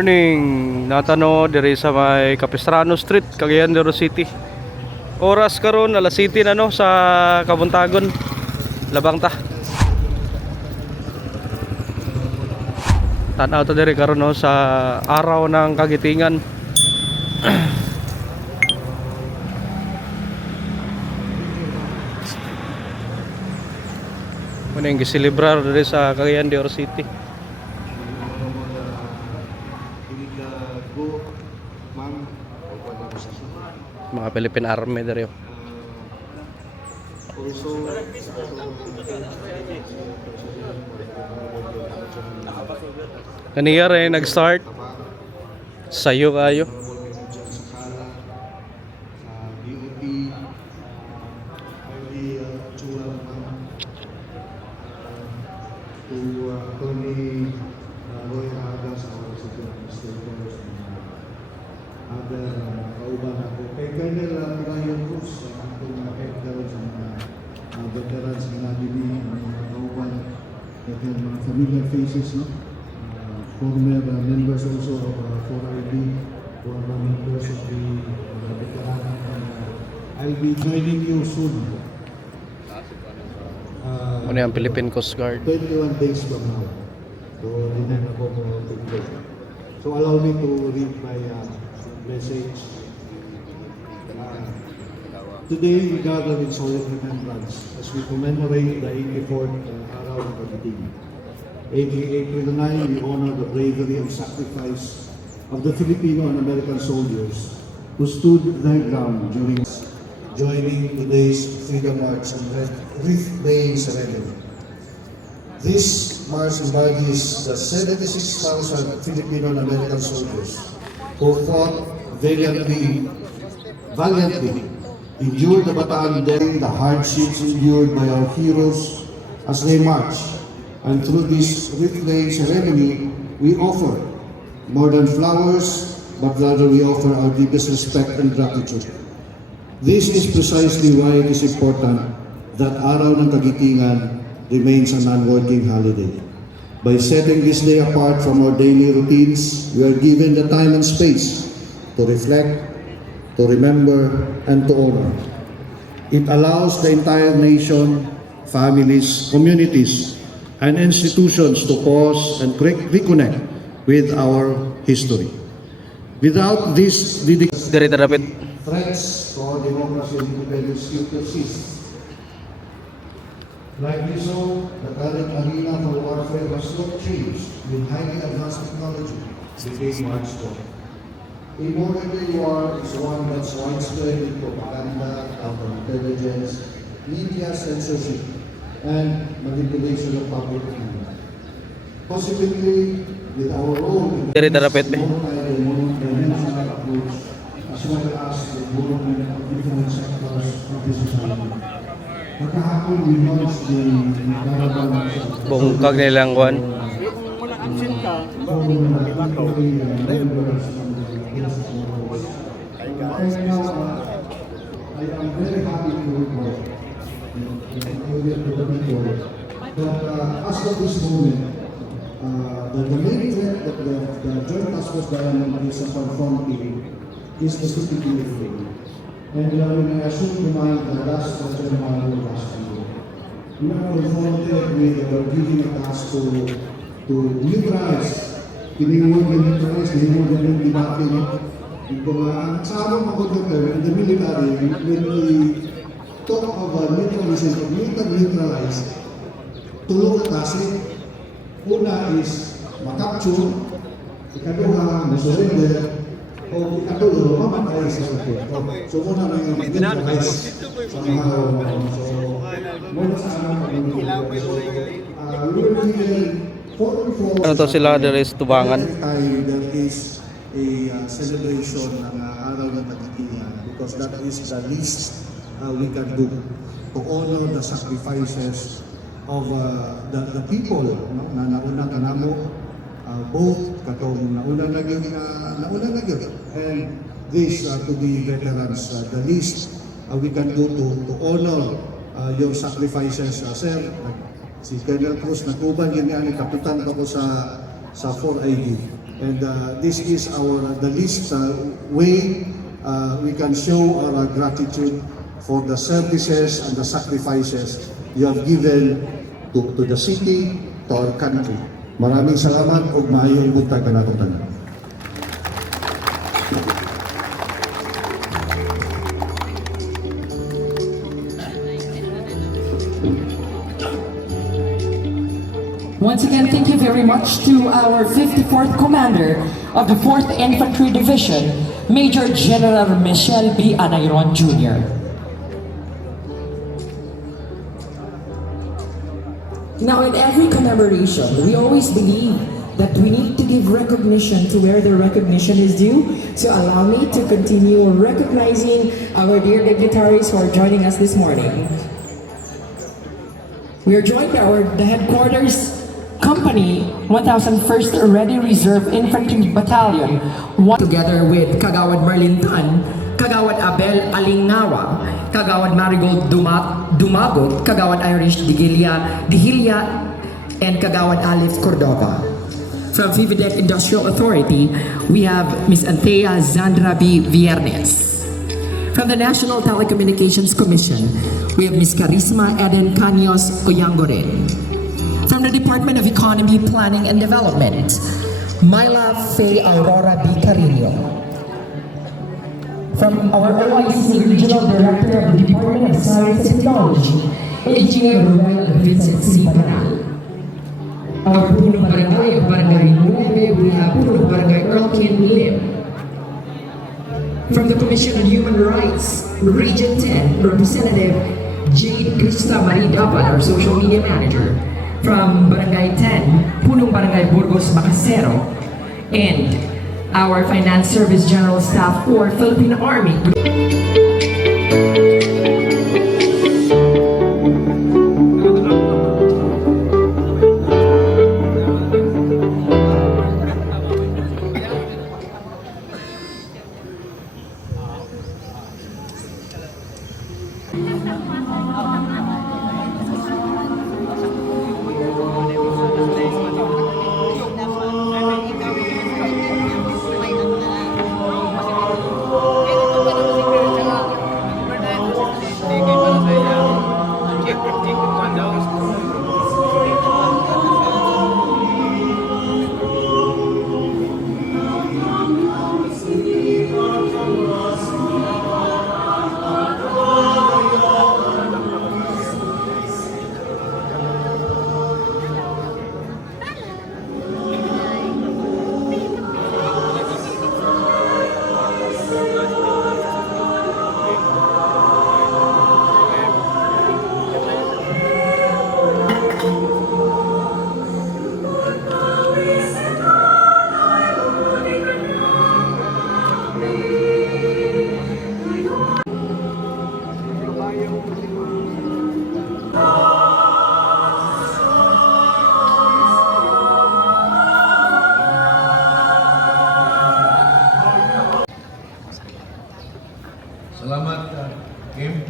morning. Natano diri sa may Capistrano Street, Cagayan de Oro City. Oras karon alas 7 na no sa Kabuntagon. Labang ta. Tanaw ta diri karon no sa Araw ng Kagitingan. Muna yung giselebrar diri sa Cagayan de Oro City. Mga Philippine Army dari. Kaniya rin nag-start. Sayo kayo. Veterans na nabili ang mga kauban that have mga familiar faces, no? Former members also of 4IB, former members of the veteran. I'll be joining you soon. Ano yung Philippine Coast Guard? 21 days from now. So, hindi na ako mag-take. So, allow me to read my message. Today, we gather in solemn remembrance as we commemorate the 84th Araw ng Kagitingan. April 9, we honor the bravery and sacrifice of the Filipino and American soldiers who stood their ground during joining today's Freedom March and wreath-laying ceremony. This march embodies the 76,000 Filipino and American soldiers who fought valiantly, endured the battalion day, the hardships endured by our heroes as they march. And through this wreath-laying ceremony, we offer more than flowers, but rather we offer our deepest respect and gratitude. This is precisely why it is important that Araw ng Kagitingan remains a non-working holiday. By setting this day apart from our daily routines, we are given the time and space to reflect, to remember, and to honor. It allows the entire nation, families, communities, and institutions to pause and reconnect with our history. Without this dedication, threats to our democracy and independence still persist. Rightly so, the current arena for warfare has not changed with highly advanced technology became March 4. A modern day war is one that's widespread in propaganda, counterintelligence, media censorship, and manipulation of public opinion. Possibly, with our role in multi-dimensional approach, as well as the involvement of different sectors of the society. Pagkahapon, we launched the caravan bungkag nilang kwan. Kung absent ka, right now, I am very happy to report that as of this moment, the main threat that the Joint Task Force Diamond is confronting is the security threat. And when I assume to mind the last Ceremonial last year, we are confronted with giving a task to neutralize, neutralize yung debate nito. Sa among mga in the military, when we talk about neutralization, neutralize, tulong na kasi, una is makapture, ikaduha, masurrender, o ikatulo, mamatay sa sakit. So muna na yung neutralize sa mga so muna sa among mga we will be 44 Ano to sila diri sa Tubangan? there is a celebration ng Araw ng Kagitingan because that is the least we can do to honor the sacrifices of the people, no? Na nauna kanamo both katong nauna na gyud and this to the veterans the least we can do to honor your sacrifices. Sir, si Colonel Cruz nag-uban yun nga ni Kapitan ako sa 4ID. And this is the least way we can show our gratitude for the services and the sacrifices you have given to the city, to our country. Maraming salamat ug maayong buntag kanatong tanan. Once again, thank you very much to our 54th Commander of the 4th Infantry Division, Major General Michel B. Anayron Jr. Now, in every commemoration, we always believe that we need to give recognition to where the recognition is due. So allow me to continue recognizing our dear dignitaries who are joining us this morning. We are joined by the headquarters company, 1001st Ready Reserve Infantry Battalion, together with Kagawad Marlintan, Kagawad Abel Alingawa, Kagawad Marigold Dumagot, Kagawad Irish Dihilya, and Kagawad Alif Cordova. From Vividet Industrial Authority, we have Ms. Anthea Zandra B. Viernes. From the National Telecommunications Commission, we have Ms. Carisma Eden Caños Oyangoren. From the Department of Economy, Planning and Development, Myla Faye Aurora B. Carino. From our OIC Regional Director of the Department of Science and Technology, Engineer Ruel Vincent C. Banal. Our Punong Barangay of Barangay 9, we have Punong Barangay Erlkin Lim. From the Commission on Human Rights, Region 10, Representative Jade Krista Marie Dapan, our Social Media Manager. From Barangay 10, Punong Barangay Burgos Macasero, and our Finance Service General Staff for Philippine Army. Salamat, Kim.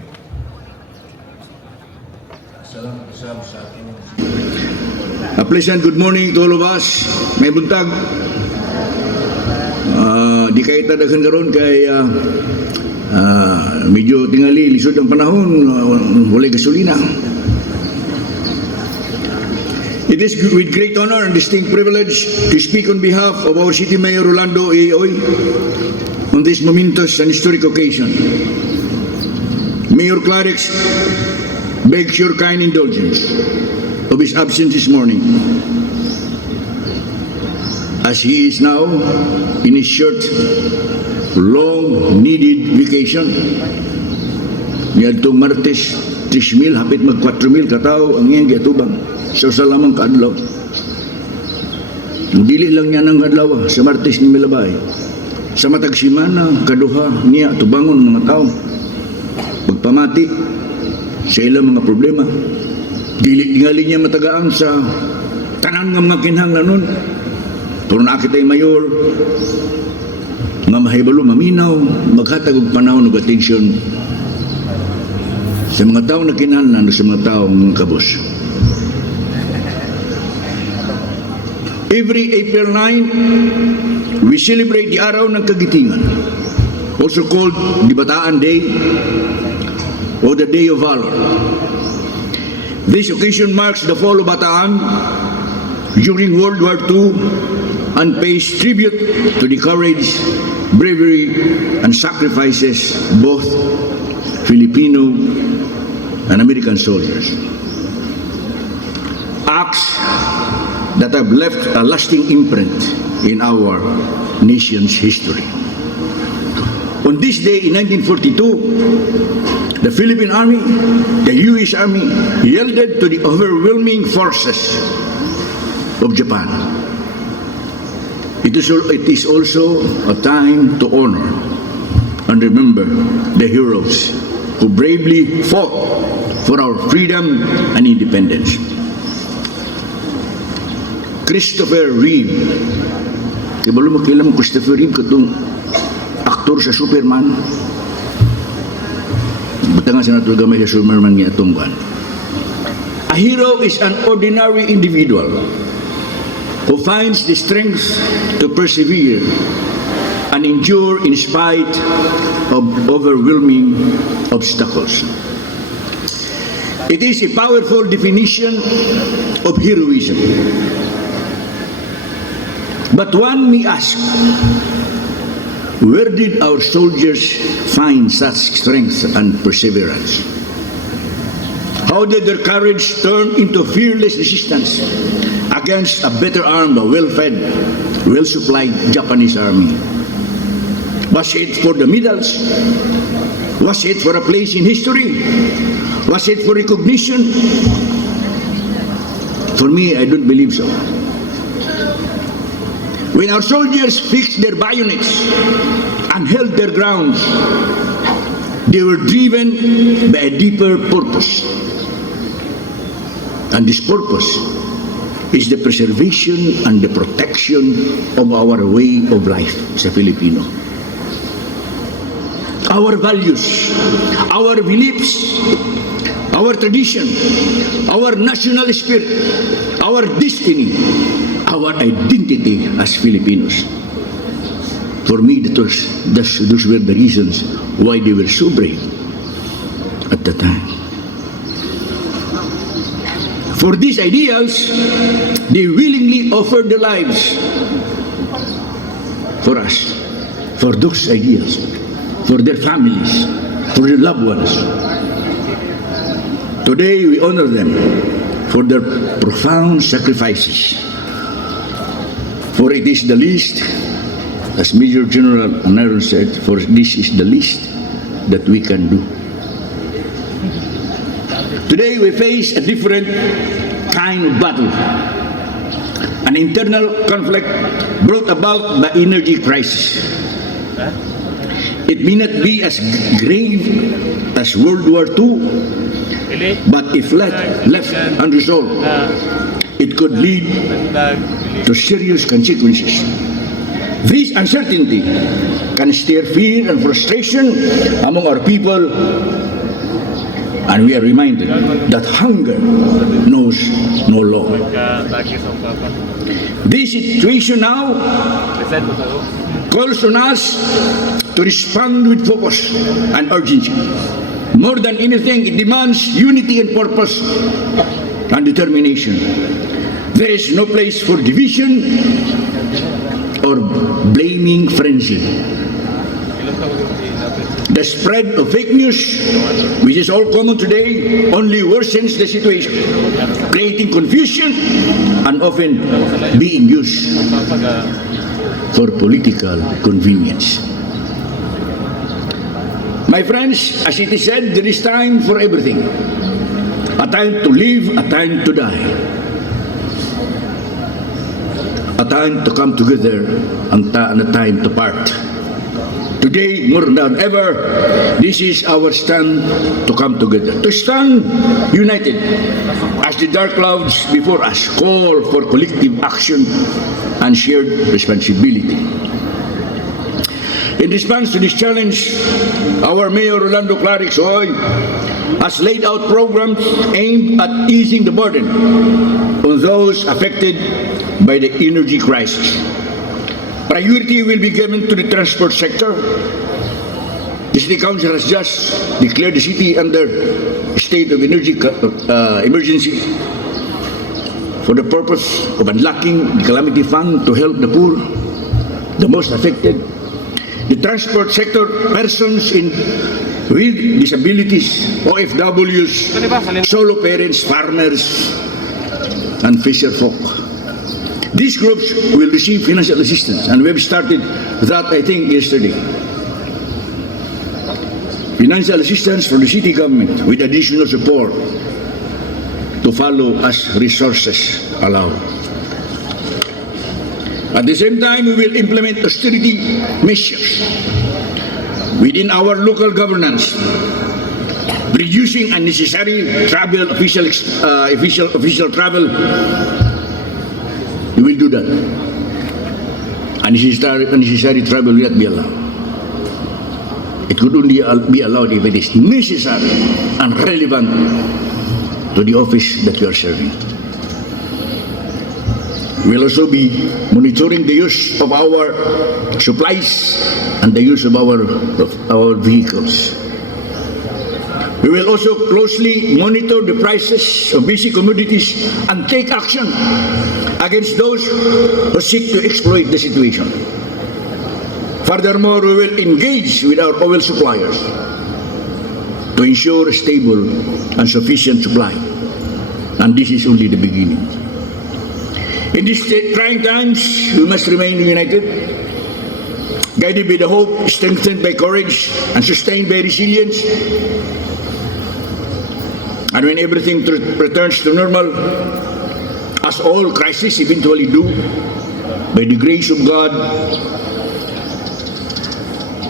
Salamat sa ating. A pleasant good morning to all of us. May buntag. Di kayo tadaghan karon kay medyo tingali lisod ang panahon, walay gasolina. It is with great honor and distinct privilege to speak on behalf of our City Mayor Rolando A. Oy on this momentous and historic occasion. Mayor Clarix begs your kind indulgence of his absence this morning, as he is now in his short, long-needed vacation. Niyadtong Martes, 3,000, hapit mag 4,000 katao ang iyang giatubang sa lamang kaadlaw. Dili lang niya ng adlaw sa Martes ni Milabay. Sa matag simana, kaduha niya tubangon ng mga tao. Pagpamati sa ilang mga problema. Dili tingali niya matagaan sa tanan nga mga kinahanglan nun. Pero nakita yung mayor nga mahibalo, maminaw, maghatag og panahon og atensyon sa mga tao na kinahanglan, sa mga tao mga kabos. Every April 9, we celebrate the Araw ng Kagitingan, also called the Bataan Day or the Day of Valor. This occasion marks the fall of Bataan during World War II and pays tribute to the courage, bravery, and sacrifices both Filipino and American soldiers. Acts that have left a lasting imprint in our nation's history. On this day in 1942, the Philippine Army, the US Army, yielded to the overwhelming forces of Japan. It is also a time to honor and remember the heroes who bravely fought for our freedom and independence. Christopher Reeve. Kaya mo kilala mo Christopher Reeve katong aktor sa Superman. Butangan sa natul gamay sa Superman niya atong kan. A hero is an ordinary individual who finds the strength to persevere and endure in spite of overwhelming obstacles. It is a powerful definition of heroism. But one may ask, where did our soldiers find such strength and perseverance? How did their courage turn into fearless resistance against a better armed, well-fed, well-supplied Japanese army? Was it for the medals? Was it for a place in history? Was it for recognition? For me, I don't believe so. When our soldiers fixed their bayonets and held their grounds, they were driven by a deeper purpose. And this purpose is the preservation and the protection of our way of life sa Filipino. Our values, our beliefs, our tradition, our national spirit, our destiny, our identity as Filipinos. For me, those were the reasons why they were so brave at the time. For these ideals, they willingly offered their lives for us, for those ideals, for their families, for their loved ones. Today, we honor them for their profound sacrifices. For it is the least, as Major General Anaron said, for this is the least that we can do. Today we face a different kind of battle, an internal conflict brought about by energy crisis. It may not be as grave as World War II, but if left unresolved, it could lead to serious consequences. This uncertainty can stir fear and frustration among our people, and we are reminded that hunger knows no law. This situation now calls on us to respond with focus and urgency. More than anything, it demands unity and purpose and determination. There is no place for division or blaming frenzy. The spread of fake news, which is all common today, only worsens the situation, creating confusion and often being used for political convenience. My friends, as it is said, there is time for everything. A time to live, a time to die. A time to come together, and a time to part. Today, more than ever, this is our stand to come together, to stand united as the dark clouds before us call for collective action and shared responsibility. In response to this challenge, our Mayor Rolando Clarix has laid out programs aimed at easing the burden on those affected by the energy crisis. Priority will be given to the transport sector. The City Council has just declared the city under state of energy emergency for the purpose of unlocking the calamity fund to help the poor, the most affected. The transport sector, persons with disabilities, OFWs, solo parents, farmers, and fisher folk. These groups will receive financial assistance, and we have started that, I think, yesterday. Financial assistance from the city government with additional support to follow as resources allow. At the same time, we will implement austerity measures within our local governance, reducing unnecessary travel, official travel. We will do that. Unnecessary travel will not be allowed. It could only be allowed if it is necessary and relevant to the office that you are serving. We'll also be monitoring the use of our supplies and the use of our vehicles. We will also closely monitor the prices of basic commodities and take action against those who seek to exploit the situation. Furthermore, we will engage with our oil suppliers to ensure a stable and sufficient supply. And this is only the beginning. In these trying times, we must remain united, guided by the hope, strengthened by courage, and sustained by resilience. And when everything returns to normal, as all crises eventually do, by the grace of God,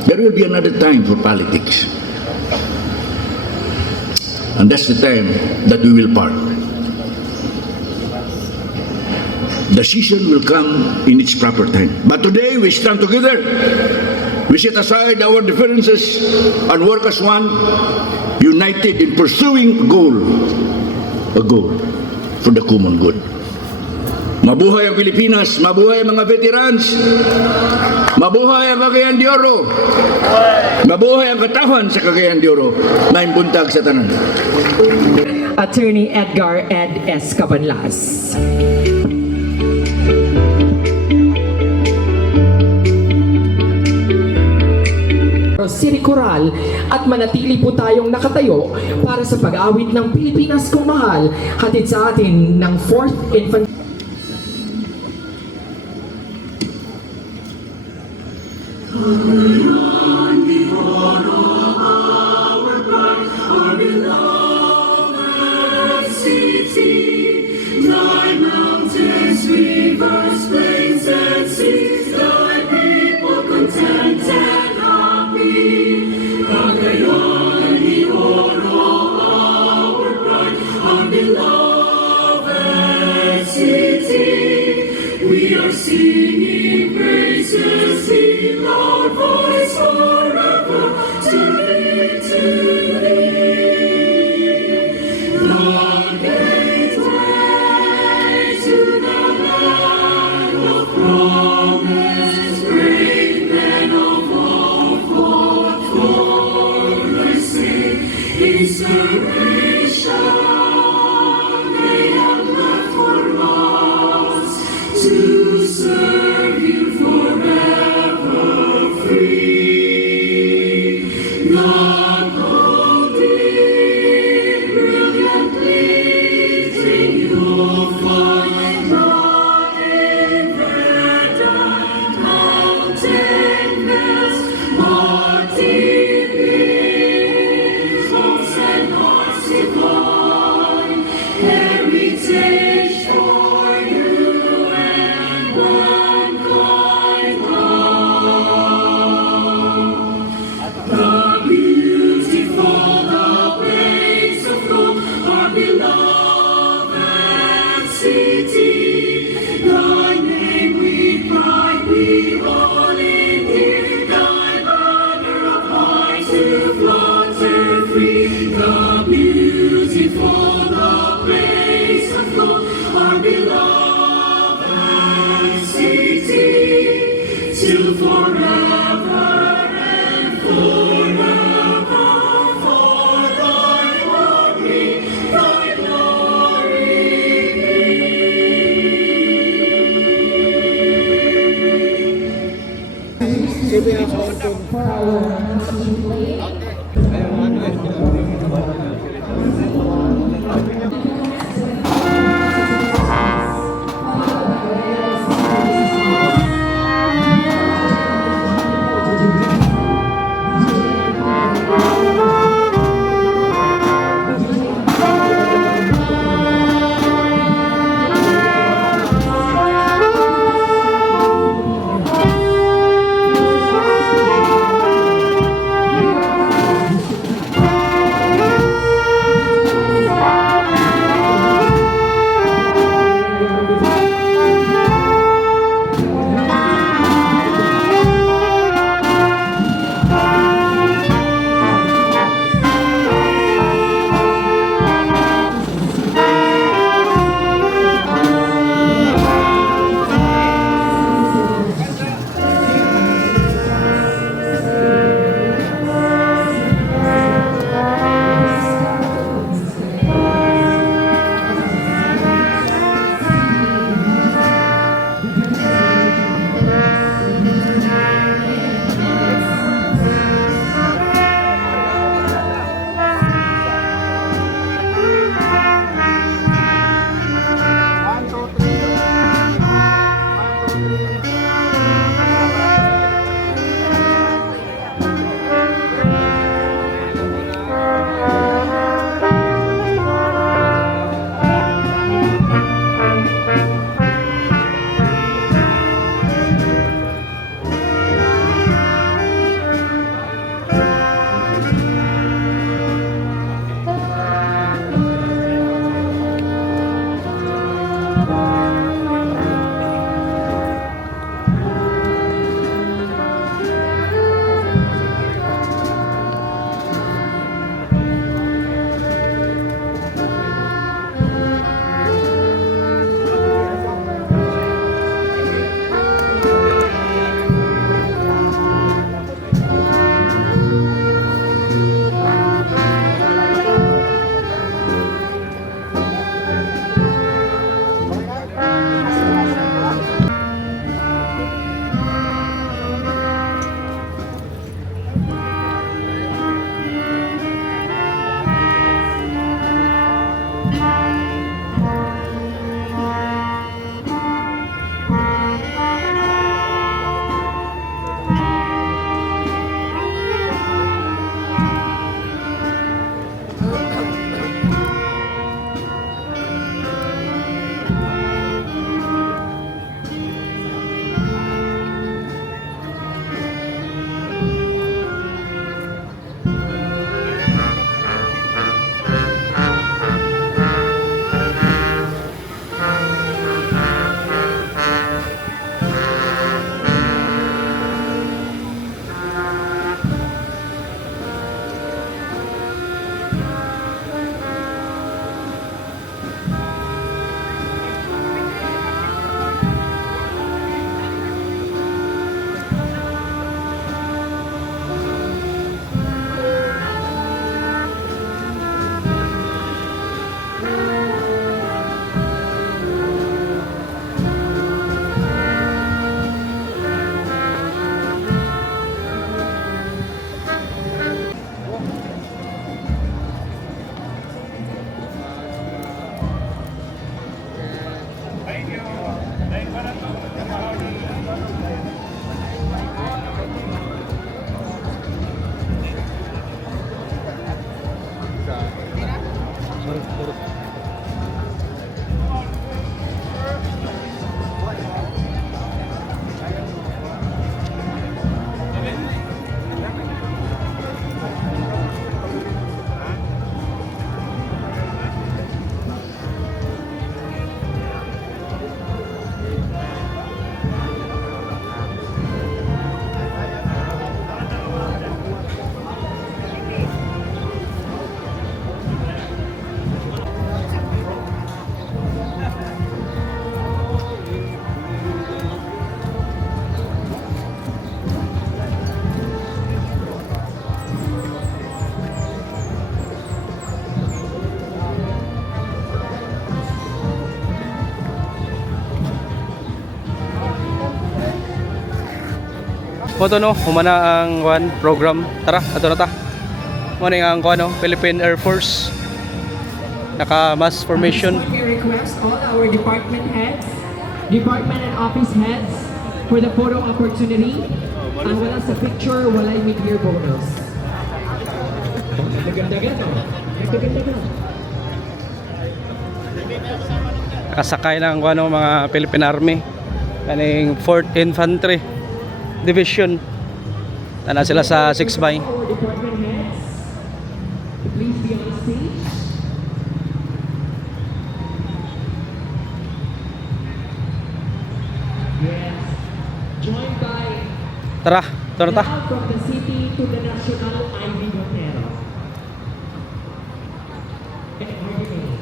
there will be another time for politics. And that's the time that we will part. The season will come in its proper time. But today we stand together. We set aside our differences and work as one, united in pursuing a goal for the common good. Mabuhay ang Pilipinas, mabuhay ang mga veterans, mabuhay ang Cagayan de Oro, mabuhay ang katawan sa Cagayan de Oro, maayong buntag sa tanan. Attorney Edgar Ed S. Cabanlas. City Choral at manatili po tayong nakatayo para sa pag-awit ng Pilipinas Kung Mahal, hatid sa atin ng 4th Infantry. We are singing praises in our voice forever to thee, to thee. The gateway to the land of promise, great men of all for thy sake, inspiration. To serve you forever free, not holding brilliantly you'll find, not in verdant mountainous, but deep in hopes and hearts in till forever and forever. For thy glory Mo to no, humana ang program. Tara, ato na ta. Mo ang Philippine Air Force. Naka mass formation. We request all our department heads, department and office heads for the photo opportunity. Ang wala sa picture, wala yung mid-year bonus. Nagdagan-dagan, no? Nagdagan-dagan. Nakasakay ng mga Philippine Army. Kaning 4th Infantry Division. Tana sila sa 6 by. Our department heads, please be on stage. Yes. Joined by Tara, ito na ta. now from the city to the national Ivy Montero. And Harmony.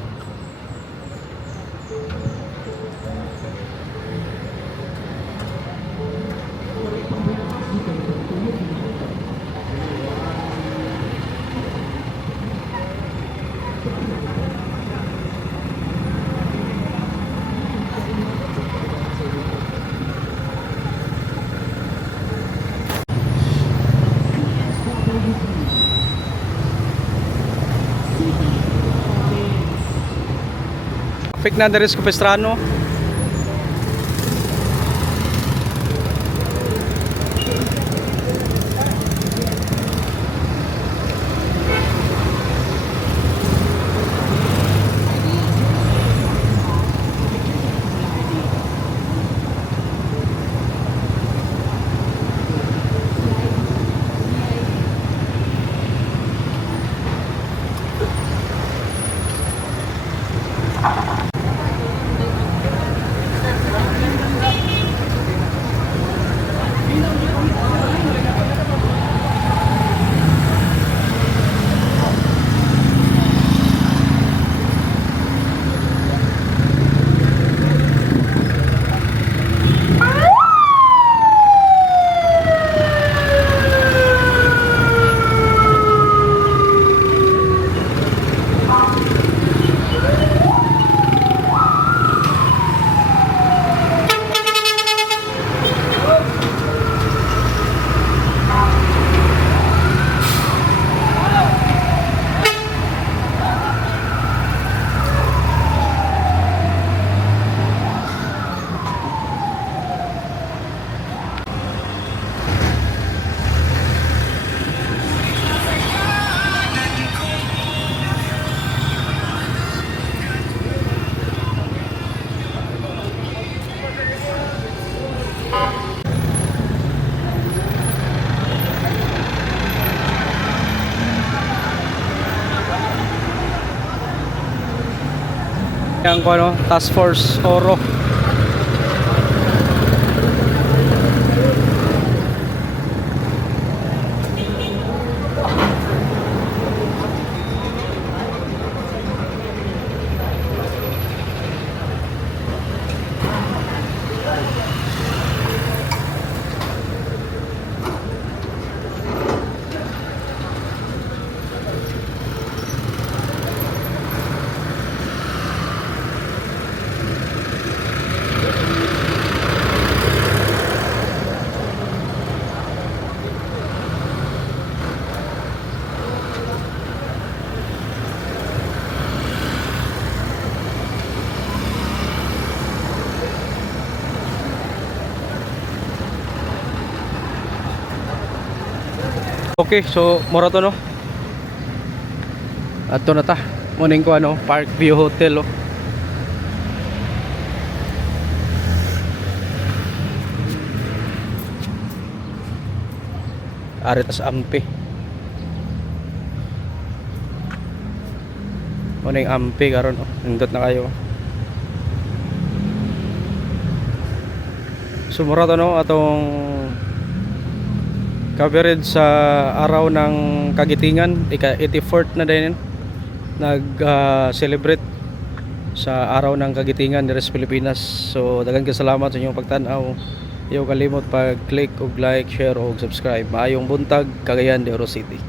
Traffic na diri sa Capistrano. Yang Task Force Oro. Okay, so mura to no. Ato na ta. Muning ko Park View Hotel oh. Ari tas ampe. Muning ampe karon oh. Nindot na kayo. So mura to no atong coverage sa araw ng Kagitingan, ika-84th na din nag-celebrate sa araw ng Kagitingan diri sa Pilipinas. So daghang salamat sa inyong pagtan-aw. Ayaw kalimot pag-click og like, share og subscribe. Maayong buntag, Cagayan de Oro City.